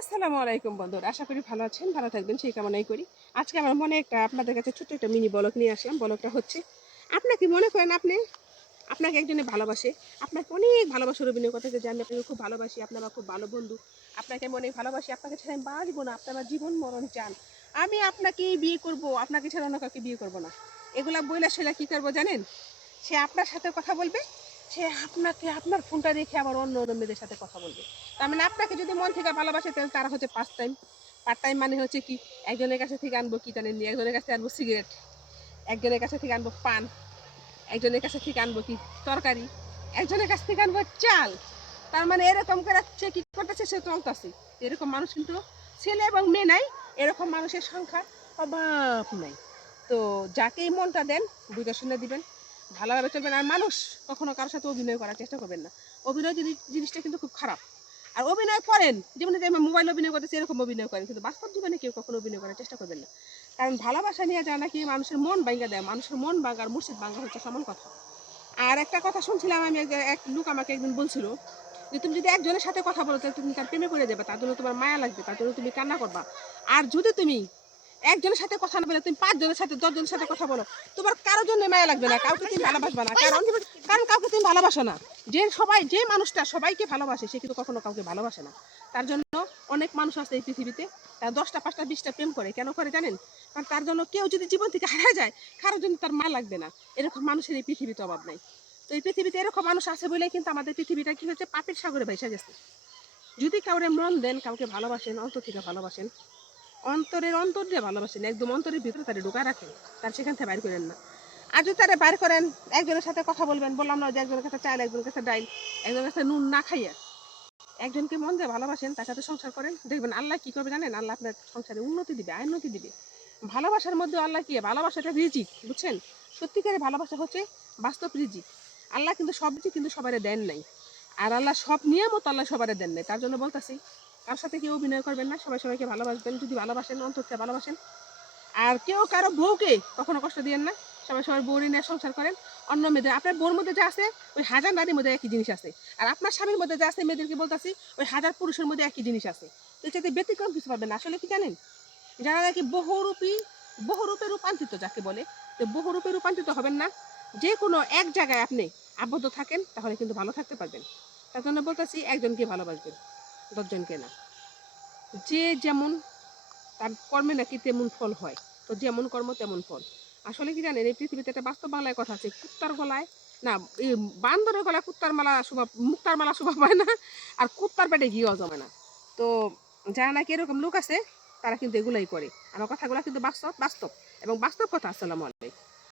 আসসালামু আলাইকুম বন্ধুরা, আশা করি ভালো আছেন, ভালো থাকবেন সেই কামনাই করি। আজকে আমার মনে একটা আপনাদের কাছে ছোট্ট একটা মিনি ব্লগ নিয়ে আসলাম। ব্লগটা হচ্ছে, আপনি কি মনে করেন আপনাকে একজনে ভালোবাসে, আপনাকে অনেক ভালোবাসার অভিনয় করতেছে যে আমি আপনাকে খুব ভালোবাসি, আপনি আমার খুব ভালো বন্ধু, আপনাকে আমি অনেক ভালোবাসি, আপনাকে ছাড়া আমি বাঁচবো না, আপনি আমার জীবন মরণ চান, আমি আপনাকেই বিয়ে করব, আপনাকে ছাড়া অন্য কাউকে বিয়ে করব না। এগুলা বইলা সেটা কী করবো জানেন? সে আপনার সাথে কথা বলবে, সে আপনাকে আপনার ফোনটা রেখে আবার অন্য অন্য মেয়েদের সাথে কথা বলবে। তার মানে আপনাকে যদি মন থেকে ভালোবাসে তাহলে তারা হচ্ছে পার্ট টাইম মানে হচ্ছে কি, একজনের কাছে থেকে আনবো কি জানেন, একজনের কাছে আনবো সিগারেট, একজনের কাছে থেকে আনবো পান, একজনের কাছে থেকে আনবো কি তরকারি, একজনের কাছ থেকে আনবো চাল। তার মানে এরকম করে সে কি করতেছে, সে চলতেছে। এরকম মানুষ কিন্তু ছেলে এবং মেয়ে নাই, এরকম মানুষের সংখ্যা অভাব নাই। তো যাকেই মনটা দেন বুঝে শুনে দিবেন, ভালোভাবে চলবেন। আর মানুষ কখনো কারোর সাথে অভিনয় করার চেষ্টা করবেন না। অভিনয় জিনিসটা কিন্তু খুব খারাপ। আর অভিনয় করেন যেমন যে মোবাইল অভিনয় করতেছে এরকম অভিনয় করেন, কিন্তু বাস্তব জীবনে কেউ কখনো অভিনয় করার চেষ্টা করবেন না। কারণ ভালোবাসা নিয়ে যা নাকি মানুষের মন ভাঙ্গা দেয়, মানুষের মন ভাঙ্গা আর মুর্শিদ ভাঙ্গা হচ্ছে সমান কথা। আর একটা কথা শুনছিলাম আমি, এক লোক আমাকে একদিন বলছিল যে তুমি যদি একজনের সাথে কথা বলো তাহলে তুমি তার প্রেমে পড়ে যাবে, তার জন্য তোমার মায়া লাগবে, তার জন্য তুমি কান্না করবা। আর যদি তুমি একজনের সাথে কথা না বলে তুমি 5 জনের সাথে 10 জনের সাথে কথা বলো, তোমার কারোর জন্য মায়া লাগবে না, কাউকে তুমি ভালোবাসবে না। কারণ কারণ কাউকে তুমি ভালোবাসো না। যে মানুষটা সবাইকে ভালোবাসে সে কিন্তু কখনো কাউকে ভালোবাসে না। তার জন্য অনেক মানুষ আছে এই পৃথিবীতে, তার 10টা 5টা 20টা প্রেম করে। কেন করে জানেন? কারণ তার জন্য কেউ যদি জীবন থেকে হারা যায়, কারোর জন্য তার মা লাগবে না। এরকম মানুষের এই পৃথিবীতে অভাব নাই। তো এই পৃথিবীতে এরকম মানুষ আছে বলেই কিন্তু আমাদের পৃথিবীটা কি হচ্ছে, পাপের সাগরে ভেসে গেছে। যদি কাউরে মন দেন, কাউকে ভালোবাসেন, অন্তর থেকে ভালোবাসেন, অন্তরের অন্তর দিয়ে ভালোবাসেন, একদম অন্তরের ভিতরে তারা ঢুকায় রাখেন, তার সেখান থেকে বাইর করেন না। আর যদি তারা বাইর করেন, একজনের সাথে কথা বলবেন, বললাম না যে একজনের কাছে চাল, একজনের কাছে ডাইল, একজনের কাছে নুন না খাইয়া একজনকে মন দিয়ে ভালোবাসেন, তার সাথে সংসার করেন, দেখবেন আল্লাহ কি করবে জানেন? আল্লাহ আপনার সংসারে উন্নতি দিবে, আয়োন্নতি দিবে। ভালোবাসার মধ্যে আল্লাহ কি, ভালোবাসাটা রিজিক, বুঝছেন? সত্যিকারের ভালোবাসা হচ্ছে বাস্তব রিজিক। আল্লাহ কিন্তু সব রিজিক কিন্তু সবারে দেন নাই। আর আল্লাহ সব নিয়ামত আল্লাহ সবারে দেন নাই। তার জন্য বলতেছি, কার সাথে কেউ অভিনয় করবেন না, সবাই সবাইকে ভালোবাসবেন, যদি ভালোবাসেন অন্তর থেকে ভালোবাসেন। আর কেউ কারো বউকে কখনো কষ্ট দিয়েন না, সবাই সবার বউরই নিয়ে সংসার করেন। অন্য মেয়েদের, আপনার বউর মধ্যে যা আছে ওই হাজার নারীর মধ্যে একই জিনিস আছে। আর আপনার স্বামীর মধ্যে যা আছে, মেয়েদেরকে বলতেছি, ওই হাজার পুরুষের মধ্যে একই জিনিস আছে। তো এটাতে ব্যতিক্রম কিছু পাবেন না। আসলে কি জানেন, যারা নাকি বহুরূপে রূপান্তরিত যাকে বলে, তো বহুরূপে রূপান্তরিত হবেন না। যে কোনো এক জায়গায় আপনি আবদ্ধ থাকেন তাহলে কিন্তু ভালো থাকতে পারবেন। তার জন্য বলতেছি, একজনকে ভালোবাসবেন, 10 জনকে না। যে যেমন তার কর্মে নাকি তেমন ফল হয়। তো যেমন কর্ম তেমন ফল। আসলে কি জানেন, এই পৃথিবীতে একটা বাস্তব বাংলায় কথা আছে, কুত্তার গলায় না, এই বান্দরের গলায় মুক্তার মালা শোভা পায় না, আর কুত্তার পেটে ঘিও জমে না। তো যারা নাকি এরকম লোক আছে তারা কিন্তু এগুলাই করে। আমার কথাগুলো কিন্তু বাস্তব বাস্তব এবং বাস্তব কথা। আসসালামু আলাইকুম।